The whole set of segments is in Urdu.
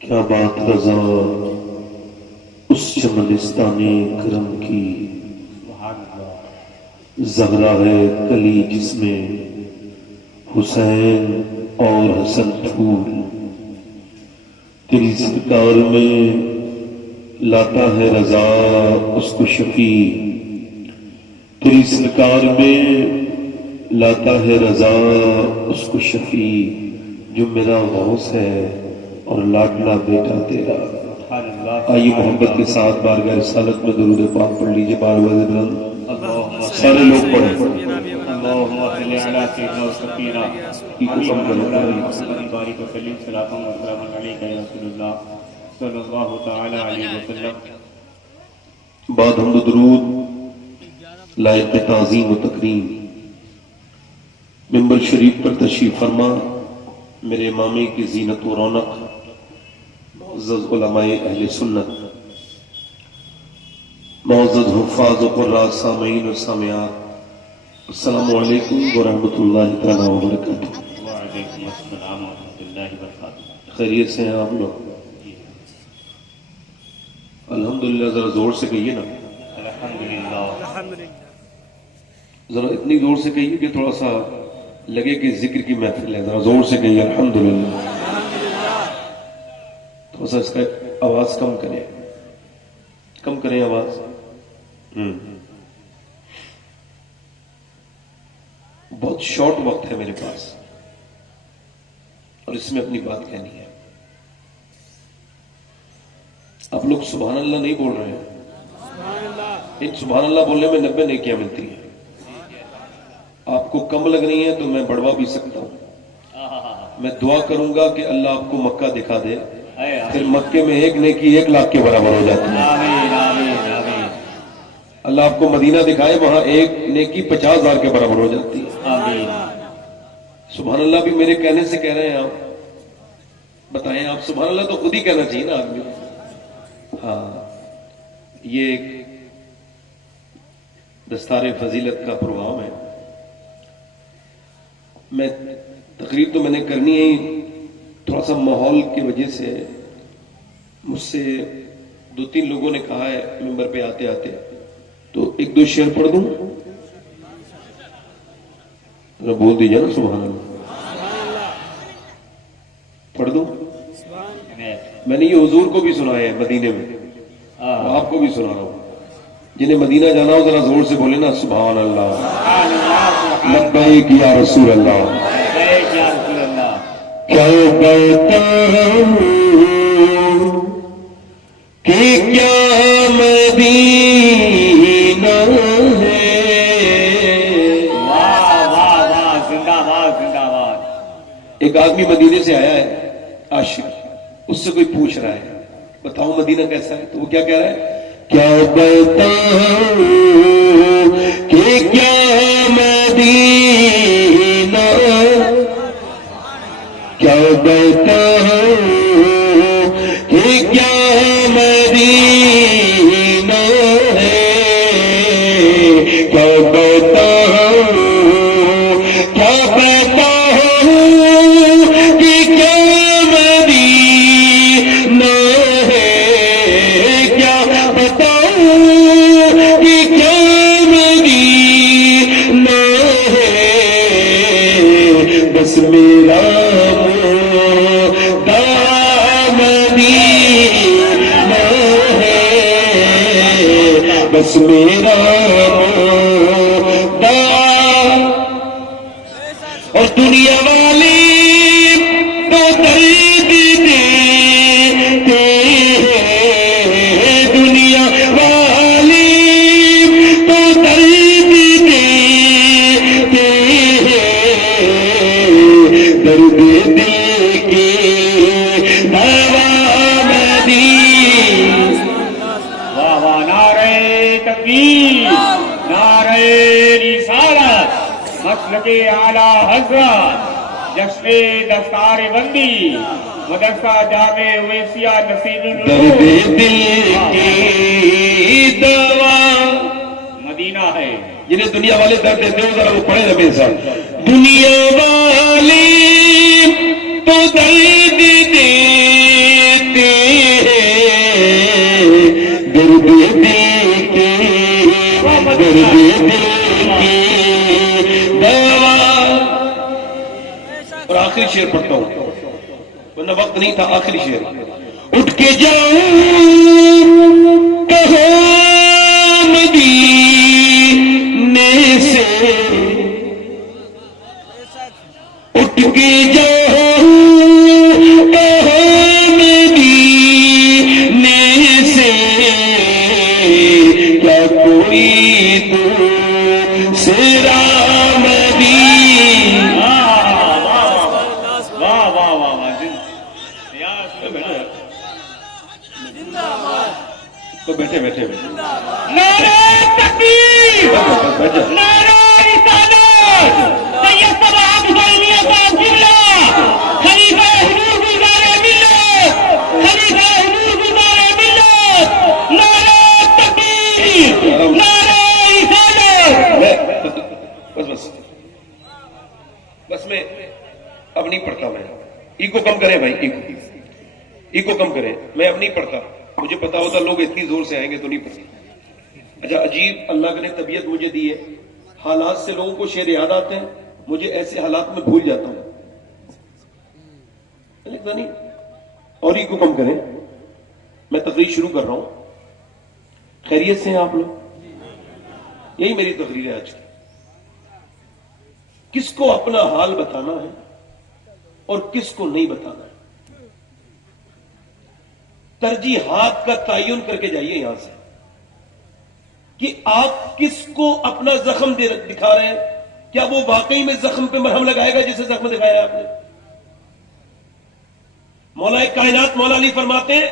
کیا بات رضا اس چمنستانی کرم کی، زہرا ہے کلی جس میں حسین اور حسن پھول، تیری سرکار میں لاتا ہے رضا اس کو شفیع، تیری سرکار میں لاتا ہے رضا اس کو شفیع، جو میرا غوث ہے اور لاڈلا بیٹا تیرا۔ آئیے محبت کے ساتھ بارگاہ رسالت میں درود پاک پڑھ لیجئے، بار بار بلند سارے لوگ پڑھیں۔ اللهم صل على سيدنا وسيدنا محمد بارك وسلم صلاة وسلاما عليك يا رسول الله صلى الله تعالى عليه وسلم۔ بعد حمد و درود لائق تعظیم و تکریم ممبر شریف پر تشریف فرما میرے امامی کی زینت و رونق، معزز علماء اہل سنت، معزز حفاظ و قراء سامعین و سامعات، السلام علیکم ورحمۃ اللہ تعالیٰ وبرکاتہ۔ وعلیکم السلام ورحمۃ اللہ وبرکاتہ۔ خیریت سے ہیں آپ لوگ؟ الحمدللہ، ذرا زور سے کہیے نا، الحمدللہ۔ ذرا اتنی زور سے کہیے کہ تھوڑا سا لگے کہ ذکر کی محفل ہے، ذرا زور سے کہیے الحمدللہ۔ تھوڑا سا اس کا آواز کم کریں، کم کریں آواز۔ بہت شارٹ وقت ہے میرے پاس اور اس میں اپنی بات کہنی ہے۔ آپ لوگ سبحان اللہ نہیں بول رہے ہیں، ایک سبحان اللہ بولنے میں 90 نیکیاں ملتی ہیں۔ آپ کو کم لگ رہی ہیں تو میں بڑھوا بھی سکتا ہوں۔ میں دعا کروں گا کہ اللہ آپ کو مکہ دکھا دے، پھر مکے میں ایک نیکی 1 لاکھ کے برابر ہو جاتی ہے۔ آمین آمین آمین۔ اللہ آپ کو مدینہ دکھائے، وہاں ایک نیکی 50,000 کے برابر ہو جاتی ہے۔ آمین۔ سبحان اللہ بھی میرے کہنے سے کہہ رہے ہیں آپ؟ بتائیں، آپ سبحان اللہ تو خود ہی کہنا چاہیے نا آدمی۔ ہاں، یہ ایک دستار فضیلت کا پروگرام ہے۔ میں تقریر تو میں نے کرنی ہے، تھوڑا سا ماحول کی وجہ سے مجھ سے 2-3 لوگوں نے کہا ہے ممبر پہ آتے آتے تو 1-2 شعر پڑھ دوں، ذرا بول دیجیے نا سبحان اللہ، پڑھ دوں۔ میں نے یہ حضور کو بھی سنا ہے مدینے میں، اور آپ کو بھی سنا رہا ہوں۔ جنہیں مدینہ جانا ہو ذرا زور سے بولے نا سبحان اللہ، لبیک یا رسول اللہ۔ لبیک یا رسول اللہ۔ کیا کہتا ہوں کہ کیا مدینہ ہے، واہ واہ واہ، زندہ باد زندہ باد۔ ایک آدمی مدینے سے آیا ہے عاشق، اس سے کوئی پوچھ رہا ہے بتاؤ مدینہ کیسا ہے، تو وہ کیا کہہ رہا ہے؟ کیا کہتا ہوں کہ کیا مدینہ، کیا کہتا ہوں کہ کیا مدینہ ہے، کیا کہتا ہوں، کیا کہتا ہوں کہ کیا مدینہ ہے، کیا بتاؤں کہ کیا مدینہ ہے، بس میرا بس میرا اور دنیا والی تو درد دیتے ہیں، دنیا والی تو درد دیتے ہیں، درد دل کی دوا مدینہ۔ واہ واہ، نعرہ تکبیر، نعرہ رسالت، مسلک اعلی حضرت، جشن دستار بندی، مدرسہ جامع اویسیہ نصیر درد دل کی دوا مدینہ ہے۔ جنہیں دنیا والے درد دیتے ہیں ذرا وہ پڑھے نا میرے ساتھ۔ دنیا والے تو درد دیتے شعر پڑھتا ہوں ورنہ وقت نہیں تھا. آخری شعر. اٹھ کے جاؤں کہو مدینے سے, اٹھ کے جاؤں کہو مدینے سے, کیا کوئی دوسرا مدینہ. واہ واہ واہ واہ. تو بیٹھے بیٹھے نعرہ تکبیر، نعرہ رسالت، سید صاحب حسینیہ کا قبلہ، خلیفہ حضور گلزار ملت، خلیفہ حضور گلزار ملت، نعرہ تکبیر، نعرہ رسالت. بس میں اب نہیں پڑھتا. میں ایگو کم کریں بھائی, ایگو کم کریں. میں اب نہیں پڑھتا. مجھے پتا ہوتا لوگ اتنی زور سے آئیں گے تو نہیں پڑھتے. اچھا, عجیب اللہ نے طبیعت مجھے دی ہے, حالات سے لوگوں کو شعر یاد آتے ہیں, مجھے ایسے حالات میں بھول جاتا ہوں. نہیں, اور ایگو کم کریں. میں تقریر شروع کر رہا ہوں. خیریت سے ہیں آپ لوگ؟ یہی میری تقریر ہے آج کی. کس کو اپنا حال بتانا ہے اور کس کو نہیں بتانا ہے, ترجیحات کا تعین کر کے جائیے یہاں سے کہ آپ کس کو اپنا زخم دکھا رہے ہیں. کیا وہ واقعی میں زخم پہ مرہم لگائے گا جسے زخم دکھایا ہے آپ نے؟ مولا کائنات مولا علی فرماتے ہیں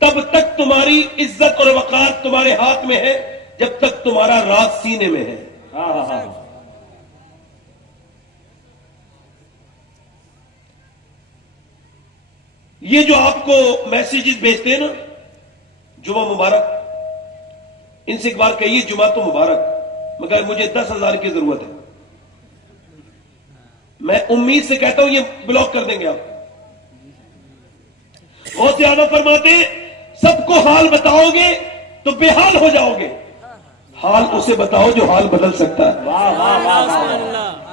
تب تک تمہاری عزت اور وقار تمہارے ہاتھ میں ہے جب تک تمہارا راز سینے میں ہے. یہ جو آپ کو میسیجز بھیجتے ہیں نا, جمعہ مبارک, ان سے ایک بار کہیے جمعہ تو مبارک, مگر مجھے 10,000 کی ضرورت ہے. میں امید سے کہتا ہوں یہ بلاک کر دیں گے آپ. غوث اعظم فرماتے ہیں سب کو حال بتاؤ گے تو بے حال ہو جاؤ گے, حال اسے بتاؤ جو حال بدل سکتا ہے,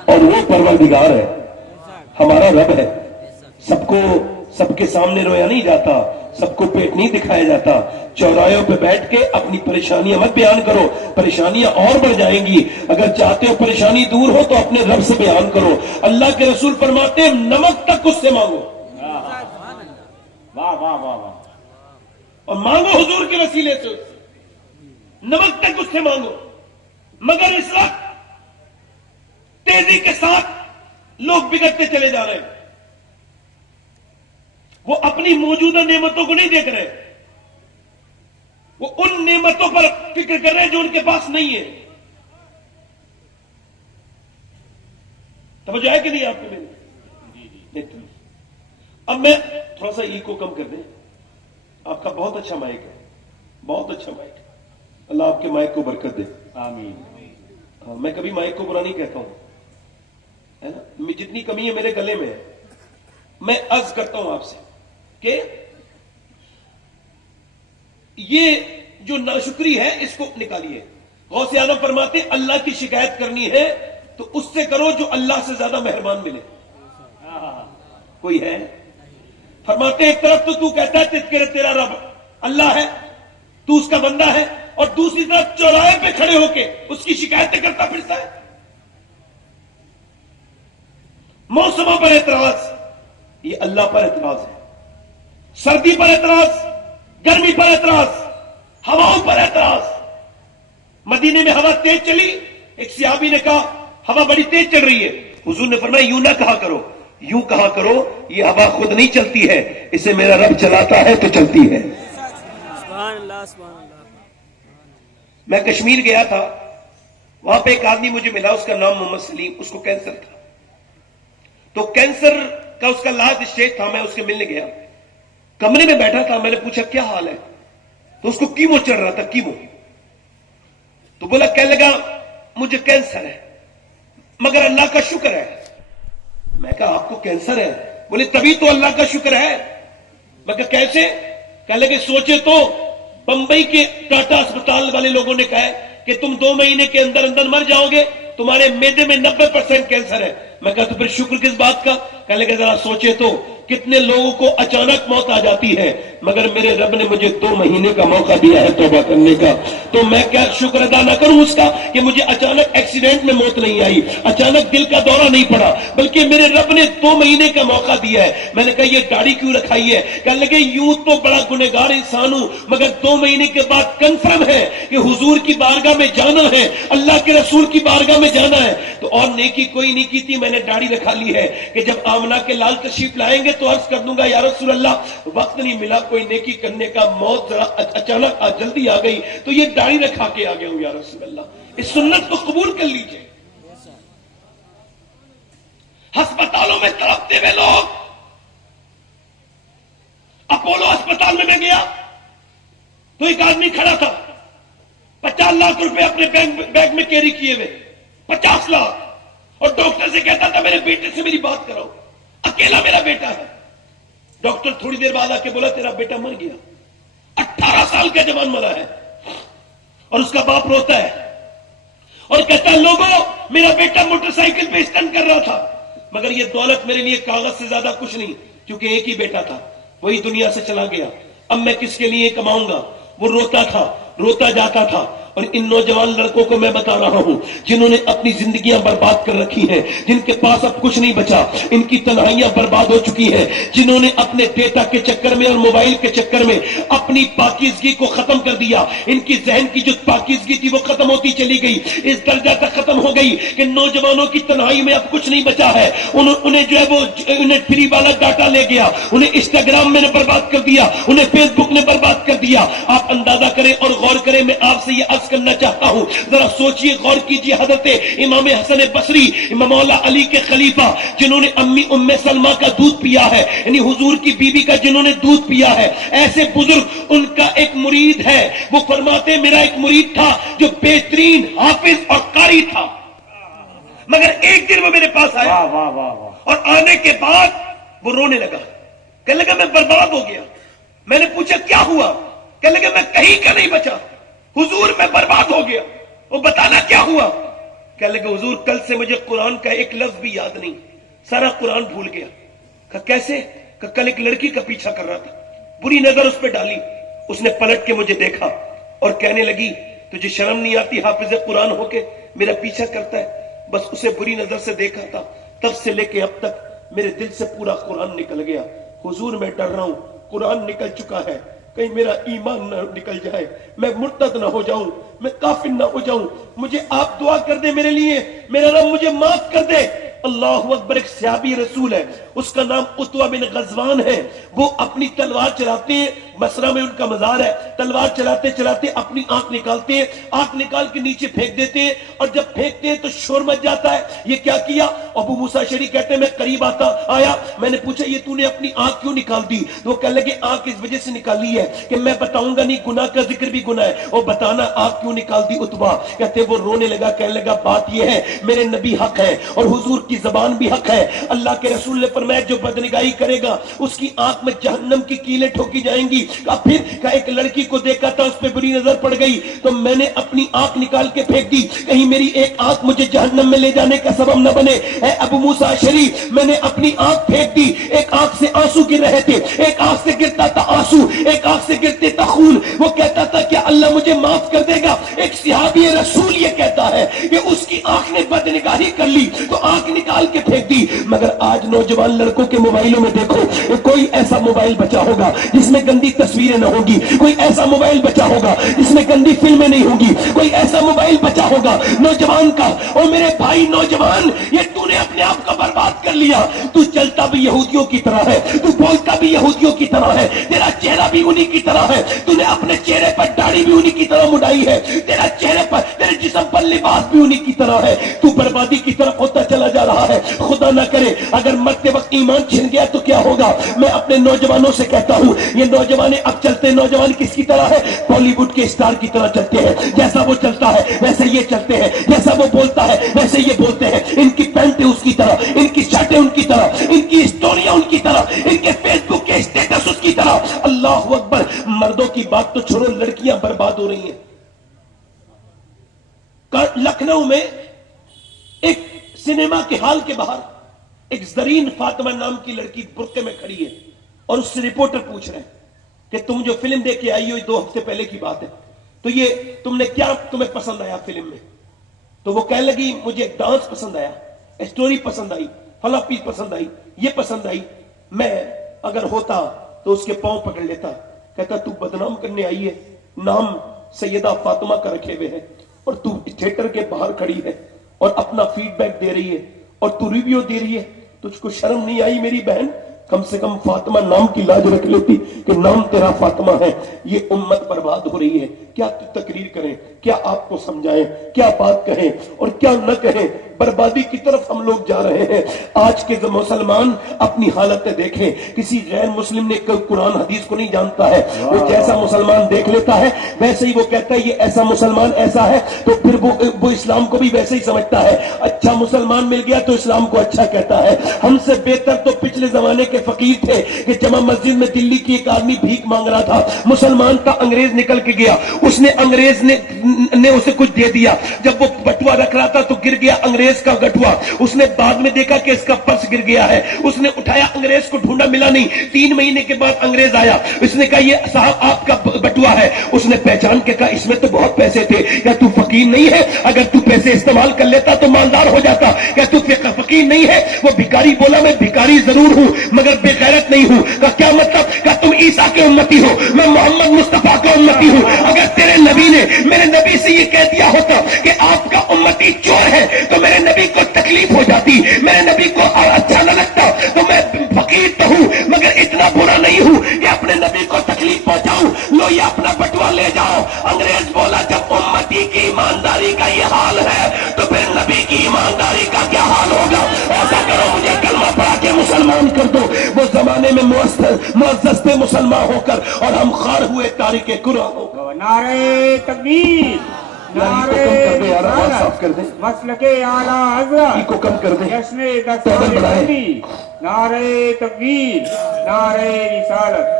اور وہ پروردگار ہے, ہمارا رب ہے. سب کے سامنے رویا نہیں جاتا, سب کو پیٹ نہیں دکھایا جاتا. چوراہوں پہ بیٹھ کے اپنی پریشانیاں مت بیان کرو, پریشانیاں اور بڑھ جائیں گی. اگر چاہتے ہو پریشانی دور ہو تو اپنے رب سے بیان کرو. اللہ کے رسول فرماتے ہیں نمک تک اس سے مانگو. واہ واہ واہ واہ. اور مانگو حضور کے وسیلے سے, نمک تک اس سے مانگو. مگر اس وقت تیزی کے ساتھ لوگ بگڑتے چلے جا رہے ہیں. وہ اپنی موجودہ نعمتوں کو نہیں دیکھ رہے, وہ ان نعمتوں پر فکر کر رہے ہیں جو ان کے پاس نہیں ہے. توجہ ہے کہ نہیں آپ کو میری؟ اب میں تھوڑا سا ای کو کم کر دیں. آپ کا بہت اچھا مائک ہے, بہت اچھا مائک ہے. اللہ آپ کے مائک کو برکت دے. آمین. میں کبھی مائک کو برا نہیں کہتا ہوں, ہے نا. جتنی کمی ہے میرے گلے میں ہے. میں عرض کرتا ہوں آپ سے کہ یہ جو ناشکری ہے اس کو نکالیے. غوث اعظم فرماتے اللہ کی شکایت کرنی ہے تو اس سے کرو جو اللہ سے زیادہ مہربان ملے. کوئی ہے؟ فرماتے ایک طرف تو کہتا ہے تیرا رب اللہ ہے, تو اس کا بندہ ہے, اور دوسری طرف چوراہے پہ کھڑے ہو کے اس کی شکایتیں کرتا پھرتا ہے. موسموں پر اعتراض, یہ اللہ پر اعتراض ہے. سردی پر اعتراض, گرمی پر اعتراض, ہواؤں پر اعتراض. مدینے میں ہوا تیز چلی, ایک صحابی نے کہا ہوا بڑی تیز چل رہی ہے. حضور نے فرمایا یوں نہ کہا کرو, یوں کہا کرو یہ ہوا خود نہیں چلتی ہے, اسے میرا رب چلاتا ہے تو چلتی ہے. سبحان اللہ, سبحان اللہ. میں کشمیر گیا تھا, وہاں پہ ایک آدمی مجھے ملا, اس کا نام محمد سلیم. اس کو کینسر تھا, تو کینسر کا اس کا لاسٹ اسٹیج تھا. میں اس کے ملنے گیا, کمرے میں بیٹھا تھا. میں نے پوچھا کیا حال ہے, تو اس کو کیمو چڑھ رہا تھا, کیمو. تو بولا, کہنے لگا مجھے کینسر ہے مگر اللہ کا شکر ہے. میں کہا آپ کو کینسر ہے؟ بولے تبھی تو اللہ کا شکر ہے. میں کہا کیسے؟ کہنے لگے سوچے تو بمبئی کے ٹاٹا اسپتال والے لوگوں نے کہا کہ تم 2 مہینے کے اندر اندر مر جاؤ گے, تمہارے میدے میں 90% کینسر ہے. میں کہا تو پھر شکر کس بات کا؟ کہنے لگے ذرا سوچے تو کتنے لوگوں کو اچانک موت آ جاتی ہے، مگر میرے رب نے مجھے 2 مہینے کا موقع دیا ہے توبہ کرنے کا، تو میں کیا شکر ادا نہ کروں اس کا کہ مجھے اچانک ایکسیڈنٹ میں موت نہیں آئی، اچانک دل کا دورہ نہیں پڑا، بلکہ میرے رب نے 2 مہینے کا موقع دیا ہے۔ میں نے کہا یہ داڑھی کیوں رکھائی ہے؟ کہنے لگے یوں تو بڑا گنہگار انسان ہوں، مگر 2 مہینے کے بعد کنفرم ہے کہ حضور کی بارگاہ میں جانا ہے، اللہ کے رسول کی بارگاہ میں جانا ہے، تو اور نیکی کوئی نہیں کی تھی، میں نے داڑھی رکھا لی ہے کہ جب آمنہ کے لال تشریف لائیں گے تو عرض کر دوں گا یا رسول اللہ وقت نہیں ملا کوئی نیکی کرنے کا، موت ذرا اچانک جلدی آ گئی تو یہ داڑھی رکھا کے آ گیا ہوں یا رسول اللہ۔ اس سنت کو قبول کر لیجئے۔ ہسپتالوں میں تڑپتے ہوئے لوگ، اپولو ہسپتال میں گیا تو ایک آدمی کھڑا تھا 50 لاکھ روپے اپنے بیگ میں کیری کیے ہوئے، 50 لاکھ، اور ڈاکٹر سے کہتا تھا میرے بیٹے سے میری بات کراؤ، اکیلا میرا بیٹا ہے۔ ڈاکٹر تھوڑی دیر بعد آ کے بولا تیرا بیٹا مر گیا، 18 سال کا جوان مرا ہے، اور اس کا باپ روتا ہے اور کہتا ہے لوگوں میرا بیٹا موٹر سائیکل پہ اسٹنٹ کر رہا تھا، مگر یہ دولت میرے لیے کاغذ سے زیادہ کچھ نہیں، کیونکہ ایک ہی بیٹا تھا، وہی دنیا سے چلا گیا، اب میں کس کے لیے کماؤں گا؟ وہ روتا تھا، روتا جاتا تھا۔ اور ان نوجوان لڑکوں کو میں بتا رہا ہوں جنہوں نے اپنی زندگیاں برباد کر رکھی ہیں، جن کے پاس اب کچھ نہیں بچا، ان کی تنہائیاں برباد ہو چکی ہیں، جنہوں نے اپنے ڈیٹا کے چکر میں اور موبائل کے چکر میں اپنی پاکیزگی کو ختم کر دیا، ان کی ذہن کی جو پاکیزگی تھی وہ ختم ہوتی چلی گئی، اس درجہ تک ختم ہو گئی کہ نوجوانوں کی تنہائی میں اب کچھ نہیں بچا ہے، انہیں جو ہے وہ انہیں فری والا ڈاٹا لے گیا، انہیں انسٹاگرام میں نے برباد کر دیا، انہیں فیس بک نے برباد کر دیا۔ آپ اندازہ کریں اور غور کریں، میں آپ سے یہ عرض کرنا چاہتا ہوں، ذرا سوچئے، غور کیجئے، حضرت امام حسن بصری امام مولا علی کے خلیفہ جنہوں نے امی ام سلمہ کا دودھ پیا ہے، یعنی حضور کی بیوی کا جنہوں نے دودھ پیا ہے، ایسے بزرگ، ان کا ایک مرید ہے، وہ فرماتے میرا ایک مرید تھا جو بہترین حافظ اور قاری تھا، مگر ایک دن وہ میرے پاس آیا اور آنے کے بعد وہ رونے لگا، کہنے لگا میں برباد ہو گیا۔ میں نے پوچھا کیا ہوا؟ کہنے لگا میں کہیں کا نہیں بچا حضور، میں برباد ہو گیا۔ وہ بتانا کیا ہوا؟ کہنے لگا حضور کل سے مجھے قرآن کا ایک لفظ بھی یاد نہیں، سارا قرآن بھول گیا۔ کہا کیسے؟ کہ کل ایک لڑکی کا پیچھا کر رہا تھا، بری نظر اس پہ ڈالی، اس نے پلٹ کے مجھے دیکھا اور کہنے لگی تجھے شرم نہیں آتی حافظ قرآن ہو کے میرا پیچھا کرتا ہے؟ بس اسے بری نظر سے دیکھا تھا، تب سے لے کے اب تک میرے دل سے پورا قرآن نکل گیا۔ حضور میں ڈر رہا ہوں، قرآن نکل چکا ہے، کہیں میرا ایمان نہ نکل جائے، میں مرتد نہ ہو جاؤں، میں کافر نہ ہو جاؤں، مجھے آپ دعا کر دے میرے لیے، میرا رب مجھے معاف کر دے۔ اللہ اکبر۔ ایک صحابی رسول ہے، اس کا نام عتبہ بن غزوان ہے، وہ اپنی تلوار چلاتے ہیں، بصرہ میں ان کا مزار ہے، تلوار چلاتے چلاتے اپنی آنکھ نکالتے ہیں، آنکھ نکال کے نیچے پھینک دیتے ہیں، اور جب پھینکتے ہیں تو شور مچ جاتا ہے، یہ کیا کیا؟ ابو موسیٰ اشعری کہتے ہیں میں قریب آیا، میں نے پوچھا یہ تو نے اپنی آنکھ کیوں نکال دی؟ تو وہ کہنے لگے آنکھ اس وجہ سے نکالی ہے کہ میں بتاؤں گا نہیں، گناہ کا ذکر بھی گناہ ہے، اور بتانا آنکھ کیوں نکال دی عتبہ؟ کہتے وہ رونے لگا، کہنے لگا بات یہ ہے میرے نبی حق ہے اور حضور کی زبان بھی حق ہے، اللہ کے رسول نے فرمایا جو بدنگاہی کرے گا اس کی آنکھ میں جہنم کی کیلیں ٹھوکی جائیں گی۔ پھر ایک لڑکی کو دیکھا تھا، اس پہ بری نظر پڑ گئی تو میں نے اپنی آنکھ نکال کے پھینک دی، کہیں میری ایک آنکھ مجھے جہنم میں لے جانے کا سبب نہ بنے۔ اے ابو موسیٰ اشعری، میں نے اپنی آنکھ پھینک دی، ایک آنکھ سے آنسو گر رہے تھے، ایک آنکھ سے گرتا تھا آنسو، ایک آنکھ سے گرتے تھا خون، وہ کہتا تھا کہ اللہ مجھے معاف کر دے گا۔ ایک صحابی رسول یہ کہتا ہے کہ اس کی آنکھ نے بدنگاہی کر لی تو آنکھ نکال کے پھینک دی۔ مگر آج نوجوان لڑکوں کے موبائلوں میں دیکھو، کوئی ایسا موبائل بچا ہوگا جس میں گندی تصویریں نہ ہوگی، کوئی ایسا موبائل بچا ہوگا جس میں گندی فلمیں نہیں ہوگی، کوئی ایسا موبائل بچا ہوگا نوجوان کا۔ اور میرے بھائی نوجوان، یہ تو نے اپنے آپ کو برباد کر لیا، تو چلتا بھی یہودیوں کی طرح ہے، تو بولتا بھی یہودیوں کی طرح ہے، تیرا چہرہ بھی انہی کی طرح ہے، تو نے اپنے چہرے پر داڑھی بھی انہی کی طرح مڈائی ہے، تیرا چہرے پر، تیرے جسم پر لباس بھی انہی کی طرح ہے، تو بربادی کی طرف ہوتا چلا جا رہا ہے۔ خدا نہ کرے اگر مرتے وقت ایمان چھن گیا تو کیا ہوگا؟ میں اپنے نوجوانوں سے کہتا ہوں، یہ نوجوان اب چلتے نوجوان کس کی طرح ہے؟ بالی ووڈ کے اسٹار کی طرح چلتے ہیں، جیسا وہ چلتا ہے ویسے یہ چلتے ہیں، جیسا وہ بولتا ہے ویسے یہ بولتے ہیں، ان کی پینٹیں اس کی طرح، ان کی شرٹیں ان کی طرح، ان کی اسٹوریاں ان کی طرح، ان کے فیس بک کے اسٹیٹس اس کی طرح۔ اللہ اکبر۔ مردوں کی بات تو چھوڑو، لڑکیاں برباد ہو رہی ہیں۔ لکھنؤ میں ایک سنیما کے ہال کے باہر ایک زرین فاطمہ نام کی لڑکی برقعے میں کھڑی ہے اور اس سے رپورٹر پوچھ رہے ہیں کہ تم جو فلم دیکھ کے آئی ہو 2 ہفتے پہلے کی بات ہے، تو یہ تمہیں پسند آیا فلم میں؟ تو وہ کہنے لگی مجھے ڈانس پسند آیا، اسٹوری پسند آئی، فلاں پیس پسند آئی، یہ پسند آئی، میں اگر ہوتا تو اس کے پاؤں پکڑ لیتا۔ کہتا تو بدنام کرنے آئی ہے، نام سیدہ فاطمہ کا رکھے ہوئے ہے، اور تو تھیٹر کے باہر کھڑی ہے اور اپنا فیڈ بیک دے رہی ہے اور تو ریویو دے رہی ہے، تجھ کو شرم نہیں آئی میری بہن؟ کم سے کم فاطمہ نام کی لاج رکھ لیتی کہ نام تیرا فاطمہ ہے۔ یہ امت برباد ہو رہی ہے، کیا تقریر کریں، کیا آپ کو سمجھائیں، کیا بات کہیں اور کیا نہ کہیں، بربادی کی طرف ہم لوگ جا رہے ہیں۔ آج کے مسلمان اپنی حالتیں دیکھیں، کسی غیر مسلم نے قرآن حدیث کو نہیں جانتا ہے، وہ جیسا مسلمان دیکھ لیتا ہے ویسے ہی وہ کہتا ہے یہ ایسا مسلمان ایسا ہے، تو پھر وہ اسلام کو بھی ویسے ہی سمجھتا ہے۔ اچھا مسلمان مل گیا تو اسلام کو اچھا کہتا ہے۔ ہم سے بہتر تو پچھلے زمانے کے فقیر تھے کہ جمع مسجد میں دلی کی ایک آدمی بھیک مانگ رہا تھا، مسلمان کا انگریز نکل کے گیا، اس نے انگریز نے اسے کچھ دے دیا، جب وہ بٹوا رکھ رہا تھا تو گر گیا انگریز کا گٹوا، اس نے بعد میں دیکھا کہ اس کا پرس گر گیا ہے، اس نے اٹھایا، انگریز کو ڈھونڈا ملا نہیں، 3 مہینے کے بعد انگریز آیا، اس نے کہا یہ صاحب آپ کا بٹوا ہے، اس نے پہچان کے کہا اس میں تو بہت پیسے تھے، کیا تو فقیر نہیں ہے؟ اگر تو پیسے استعمال کر لیتا تو مالدار ہو جاتا، کیا تو فقیر نہیں ہے؟ وہ بھکاری بولا میں بھکاری ضرور ہوں مگر بے غیرت نہیں ہوں۔ کیا مطلب؟ کہ تم عیسیٰ کے امتی ہو، میں محمد مصطفیٰ کا امتی ہوں۔ اگر تیرے نبی نے میرے نبی سے یہ کہہ دیا ہوتا کہ آپ کا امتی چور ہے تو میرے نبی کو تکلیف ہو جاتی، میرے نبی کو اچھا نہ لگتا، تو میں فقیر تو ہوں مگر اتنا برا نہیں ہوں کہ اپنے نبی کو تکلیف پہنچاؤں۔ لو یہ اپنا بٹوا لے جاؤ۔ انگریز بولا جب امتی کی ایمانداری کا یہ حال ہے تو پھر نبی کی ایمانداری کا کیا حال ہوگا؟ ایسا کرو مجھے کلمہ پڑھا کے مسلمان کر دو، وہ زمانے میں معزز تھے مسلمان ہو کر اور ہم خار ہوئے تاریخ قرآن ہو کر۔ نعرہ تکبیر، نعرہ مسلک اعلیٰ حضرت، کم کر دیں، جشن دستار بندی، نعرہ تکبیر، نعرہ رسالت۔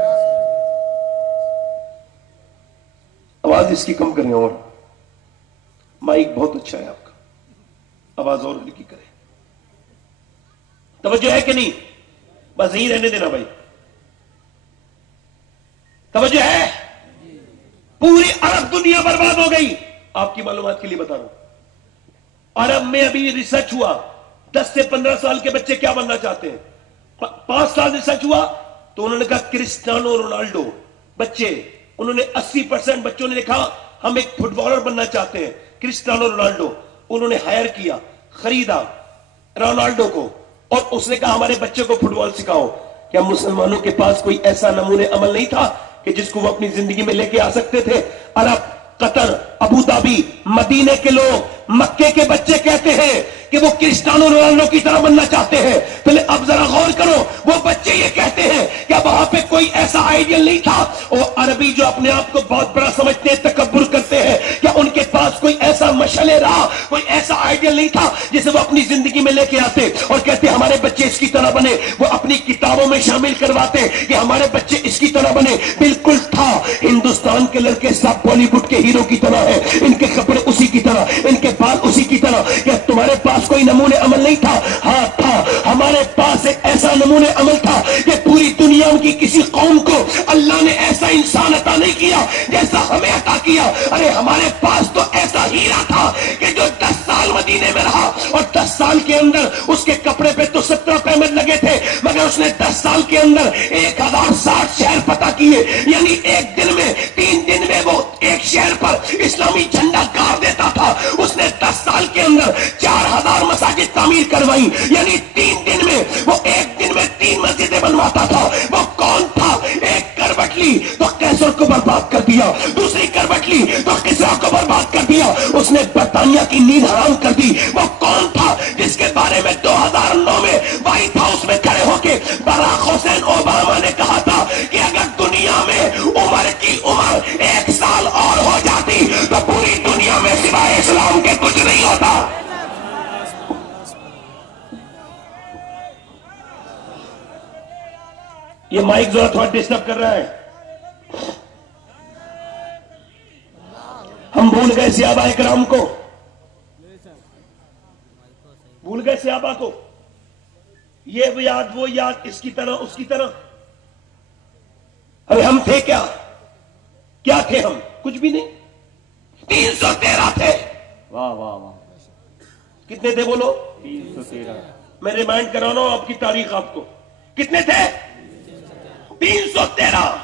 آواز اس کی کم کریں، اور مائک بہت اچھا ہے آپ کا، آواز اور ہلکی کریں۔ توجہ ہے کہ نہیں؟ بس یہیں رہنے دینا بھائی، توجہ ہے؟ پوری عرب دنیا برباد ہو گئی۔ آپ کی معلومات کے لیے بتا رہا ہوں، عرب میں ابھی ریسرچ ہوا 10 سے 15 سال کے بچے کیا بننا چاہتے ہیں۔ 5 سال ریسرچ ہوا تو انہوں نے کہا کرسٹیانو رونالڈو بچے، انہوں نے 80% بچوں نے لکھا ہم ایک فٹ بالر بننا چاہتے ہیں کرسٹیانو رونالڈو۔ انہوں نے ہائر کیا، خریدا رونالڈو کو، اور اس نے کہا ہمارے بچے کو فٹ بال سکھاؤ۔ کیا مسلمانوں کے پاس کوئی ایسا نمونے عمل نہیں تھا کہ جس کو وہ اپنی زندگی میں لے کے آ سکتے تھے؟ عرب، قطر، ابو ظبی، مدینے کے لوگ، مکے کے بچے کہتے ہیں کہ وہ کرسٹیانو رونالڈو کی طرح بننا چاہتے ہیں۔ پہلے اب ذرا غور کرو، وہ بچے یہ کہتے ہیں کہ وہاں پہ کوئی ایسا آئیڈیل نہیں تھا۔ اور عربی جو اپنے آپ کو بہت بڑا سمجھتے ہیں، تکبر کرتے ہیں، کیا ان کے پاس کوئی ایسا مشعل راہ، کوئی ایسا آئیڈیل نہیں تھا جسے وہ اپنی زندگی میں لے کے آتے اور کہتے ہمارے بچے اس کی طرح بنے؟ وہ اپنی کتابوں میں شامل کرواتے کہ ہمارے بچے اس کی طرح بنے۔ بالکل تھا، ہندوستان کے لڑکے سب بالی ووڈ کے ہیرو کی طرح ہیں، ان کے کپڑے اسی کی طرح، ان کے بال اسی کی طرح۔ کیا تمہارے پاس کوئی نمونے عمل نہیں تھا؟ ہاں تھا، ہمارے پاس ایک ایسا نمونے عمل تھا کہ پوری دنیا کی کسی قوم کو اللہ نے ایسا انسان عطا نہیں کیا جیسا ہمیں عطا کیا۔ ارے ہمارے پاس تو ایسا ہیرا تھا کہ جو 10 سال مدینے میں رہا اور 10 سال کے اندر اس کے کپڑے پہ تو 17 پیمنٹ لگے تھے، مگر اس نے 10 سال کے اندر 1060 شہر فتح کیے، یعنی ایک دن میں 3 دن میں وہ ایک شہر پر اسلامی جھنڈا گاڑ دیتا تھا۔ اس نے 10 سال کے اندر 4000 مساجد تعمیر کروائی، یعنی 3 دن میں وہ ایک دن میں 3 مسجدیں بنواتا تھا۔ وہ کون تھا؟ ایک کروٹ لی تو کیسر کو برباد کر دیا، دوسری کروٹ لی تو کسرا کو برباد کر دیا، اس نے برطانیہ کی نیند حرام کر دی۔ وہ کون تھا جس کے بارے میں 2009 میں وائٹ ہاؤس میں کھڑے ہو کے باراک حسین اوباما نے کہا تھا کہ اگر دنیا میں عمر کی عمر 1 سال اور ہو جاتی تو پوری دنیا میں سوائے اسلام کے کچھ نہیں ہوتا۔ یہ مائک ذرا تھوڑا ڈسٹرب کر رہا ہے۔ ہم بھول گئے صحابہ کرام کو، بھول گئے صحابہ کو۔ یہ یاد وہ یاد اس کی طرح اس کی طرح. ارے ہم تھے کیا تھے ہم؟ کچھ بھی نہیں. 313 تھے. واہ واہ واہ. کتنے تھے بولو؟ 313. میں ریمائنڈ کرا رہا ہوں آپ کی تاریخ آپ کو. کتنے تھے؟ 313.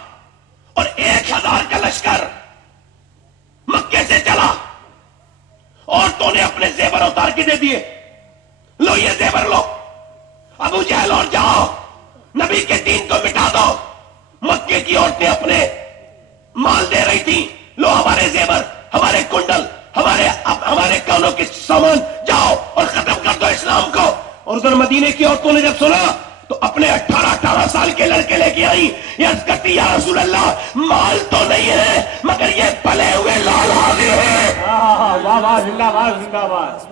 اور 1000 کا لشکر مکے سے چلا. عورتوں نے اپنے زیور اتار کے دے دیے. لو یہ زیور لو. ابو جہل اور جاؤ نبی کے دین کو مٹا دو. مکے کی عورتیں اپنے مال دے رہی تھی. لو ہمارے زیور، ہمارے کنڈل، ہمارے کانوں کے سامان، جاؤ اور ختم کر دو اسلام کو. اور ادھر مدینے کی عورتوں نے جب سنا تو اپنے 18 سال کے لڑکے لے کے آئی. عرض کرتی یا رسول اللہ مال تو نہیں ہے مگر یہ پلے ہوئے لال حاضر ہیں. واہ واہ زندہ باد زندہ باد.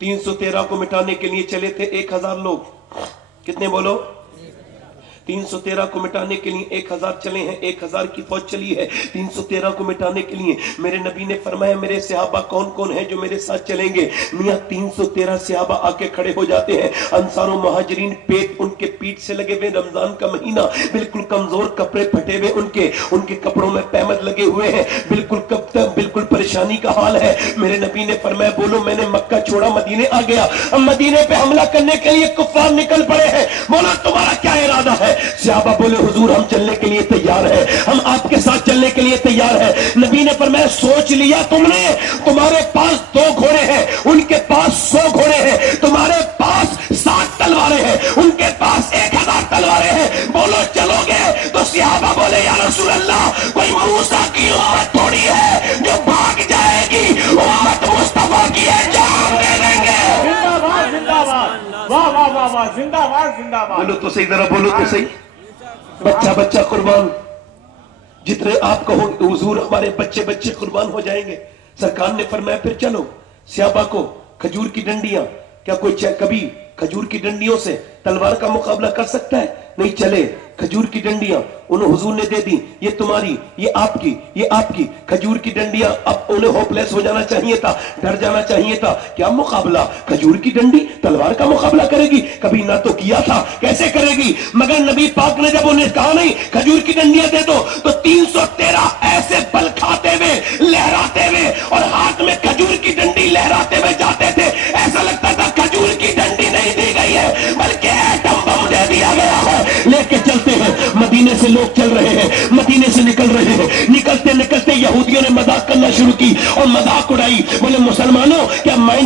313 کو مٹانے کے لیے چلے تھے 1000 لوگ. کتنے بولو؟ 313 کو مٹانے کے لیے 1000 چلے ہیں. 1000 کی فوج چلی ہے 313 کو مٹانے کے لیے. میرے نبی نے فرمایا میرے صحابہ کون کون ہیں جو میرے ساتھ چلیں گے؟ میاں 313 صحابہ آ کے کھڑے ہو جاتے ہیں. انصار و مہاجرین پیٹ ان کے پیٹ سے لگے ہوئے، رمضان کا مہینہ، بالکل کمزور، کپڑے پھٹے ہوئے، ان کے کپڑوں میں پیمد لگے ہوئے ہیں، بالکل پریشانی کا حال ہے. میرے نبی نے فرمایا بولو میں نے مکہ چھوڑا مدینے آ گیا. ہم مدینے پہ حملہ کرنے کے لیے کفار نکل پڑے ہیں. بولو تمہارا کیا ارادہ ہے؟ صحابہ بولے حضور ہم چلنے کے لیے تیار ہیں، ہم آپ کے ساتھ چلنے کے لیے تیار ہیں. نبی نے فرمایا سوچ لیا تم نے؟ تمہارے پاس 2 گھوڑے ہیں، ان کے پاس 100 گھوڑے ہیں. تمہارے پاس 60 تلواریں ہیں، ان کے پاس 1000 تلواریں ہیں. بولو چلو گے؟ تو صحابہ بولے یا رسول اللہ کوئی موسیٰ کی امت تھوڑی ہے جو بھاگ جائے گی، امت مصطفیٰ کی ہے جان دے دیں گے. زندہ باد زندہ باد. واہ واہ واہ واہ زندہ باد زندہ باد. بولو تو صحیح، ذرا بولو تو صحیح. بچہ قربان. جتنے آپ کہو حضور ہمارے بچے قربان ہو جائیں گے. سرکار نے فرمایا پھر چلو. صحابہ کو کھجور کی ڈنڈیاں، کیا کوئی کبھی کھجور کی ڈنڈیوں سے تلوار کا مقابلہ کر سکتا ہے؟ نہیں. چلے کھجور کی ڈنڈیاں انہیں حضور نے دے دی. یہ تمہاری، یہ آپ کی، یہ آپ کی کھجور کی ڈنڈیاں. اب انہیں ہوپ لیس ہو جانا چاہیے تھا، ڈر جانا چاہیے تھا. کیا مقابلہ؟ کھجور کی ڈنڈی تلوار کا مقابلہ کرے گی؟ کبھی نہ تو کیا تھا، کیسے کرے گی؟ مگر نبی پاک نے جب انہیں کہا نہیں کھجور کی ڈنڈیاں دے دو تو 313 ایسے بل کھاتے ہوئے، لہراتے ہوئے اور ہاتھ میں کھجور کی ڈنڈی لہراتے ہوئے جاتے تھے. ایسا لگتا تھا کھجور کی ڈنڈی نہیں دی گئی ہے بلکہ ایٹم بم دے دیا گیا ہے. لے کے چلتے ہیں. مدینے سے لوگ چل رہے ہیں، مدینے سے نکل رہے ہیں. نکلتے نکلتے یہودیوں نے مذاق کرنا شروع کی اور مذاق اڑائی. بولے مسلمانوں کیا مائنڈ